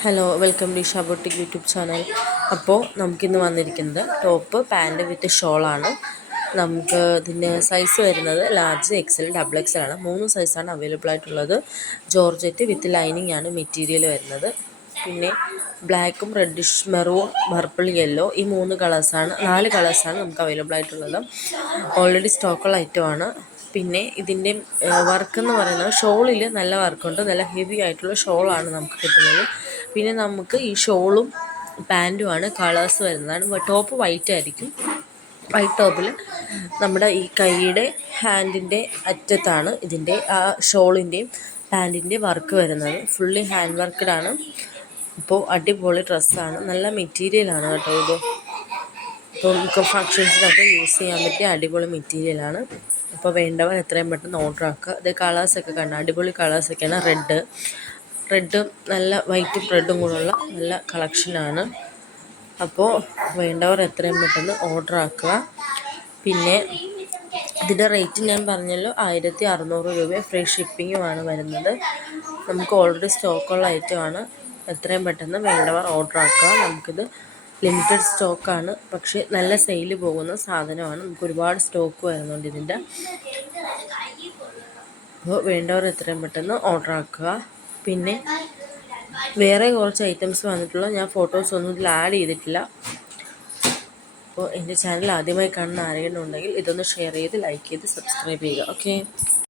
Hello welcome to ഷാബോട്ടിക് YouTube channel. അപ്പോൾ നമുക്കിന്ന് വന്നിരിക്കുന്നത് ടോപ്പ് പാന്റ് വിത്ത് ഷോളാണ്. നമുക്ക് ഇതിന്റെ സൈസ് വരുന്നത് ലാർജ് എക്സൽ ഡബിൾ എക്സൽ ആണ്. മൂന്ന് സൈസാണ് അവൈലബിൾ ആയിട്ടുള്ളത്. ജോർജറ്റ് വിത്ത് ലൈനിങ് ആണ് മെറ്റീരിയൽ വരുന്നത്. പിന്നെ ബ്ലാക്കും റെഡിഷ് മെറൂൺ പർപ്പിൾ യെല്ലോ ഈ മൂന്ന് കളേഴ്സാണ് നാല് കളേഴ്സാണ് നമുക്ക് അവൈലബിൾ ആയിട്ടുള്ളത്. ഓൾറെഡി സ്റ്റോക്കുള്ള ഐറ്റമാണ് പിന്നെ ഇതിന്റെ വർക്ക് എന്ന് പറയുന്നത് ഷോളിൽ നല്ല വർക്കുണ്ട്. നല്ല ഹെവി ആയിട്ടുള്ള ഷോളാണ് നമുക്ക് കിട്ടുന്നത്. പിന്നെ നമുക്ക് ഈ ഷോളും പാന്റുമാണ് കളേഴ്സ് വരുന്നതാണ്. ടോപ്പ് വൈറ്റ് ആയിരിക്കും. വൈറ്റ് ടോപ്പിൽ നമ്മുടെ ഈ കൈയുടെ ഹാൻഡിന്റെ അറ്റത്താണ് ഇതിന്റെ ആ ഷോളിന്റെയും പാന്റിന്റെ വർക്ക് വരുന്നത്. ഫുള്ളി ഹാൻഡ് വർക്ക്ഡാണ് ഇപ്പോൾ അടിപൊളി ഡ്രസ്സാണ്. നല്ല മെറ്റീരിയലാണ് കേട്ടോ ഇത്. അപ്പോൾ നമുക്ക് ഫങ്ഷൻസിനൊക്കെ യൂസ് ചെയ്യാൻ പറ്റിയ അടിപൊളി മെറ്റീരിയലാണ് അപ്പോൾ വേണ്ടവർ എത്രയും പെട്ടെന്ന് ഓർഡർ ആക്കുക. ഇത് കളേഴ്സൊക്കെ കണ്ട? അടിപൊളി കളേഴ്സൊക്കെയാണ് റെഡ് റെഡ് നല്ല വൈറ്റും റെഡും കൂടെയുള്ള നല്ല കളക്ഷനാണ് അപ്പോൾ വേണ്ടവർ എത്രയും പെട്ടെന്ന് ഓർഡർ ആക്കുക. പിന്നെ ഇതിന്റെ റേറ്റ് ഞാൻ പറഞ്ഞല്ലോ ആയിരത്തി അറുന്നൂറ് രൂപ ഫ്രീ ഷിപ്പിങ്ങുമാണ് വരുന്നത്. നമുക്ക് ഓൾറെഡി സ്റ്റോക്കുള്ള ഐറ്റമാണ് എത്രയും പെട്ടെന്ന് വേണ്ടവർ ഓർഡർ ആക്കുക. നമുക്കിത് ലിമിറ്റഡ് സ്റ്റോക്കാണ് പക്ഷേ നല്ല സെയിൽ പോകുന്ന സാധനമാണ്. നമുക്ക് ഒരുപാട് സ്റ്റോക്ക് വരുന്നുണ്ട് ഇതിന്റെ അപ്പോൾ വേണ്ടവർ എത്രയും പെട്ടെന്ന് ഓർഡർ ആക്കുക. പിന്നെ വേറെ കുറച്ച് ഐറ്റംസ് വന്നിട്ടുള്ള ഞാൻ ഫോട്ടോസ് ഒന്നും ഇതിൽ ആഡ് ചെയ്തിട്ടില്ല. അപ്പോൾ എന്റെ ചാനൽ ആദ്യമായി കാണുന്ന ആരെങ്കിലും ഉണ്ടെങ്കിൽ ഇതൊന്ന് ഷെയർ ചെയ്ത് ലൈക്ക് ചെയ്ത് സബ്സ്ക്രൈബ് ചെയ്യുക. ഓക്കെ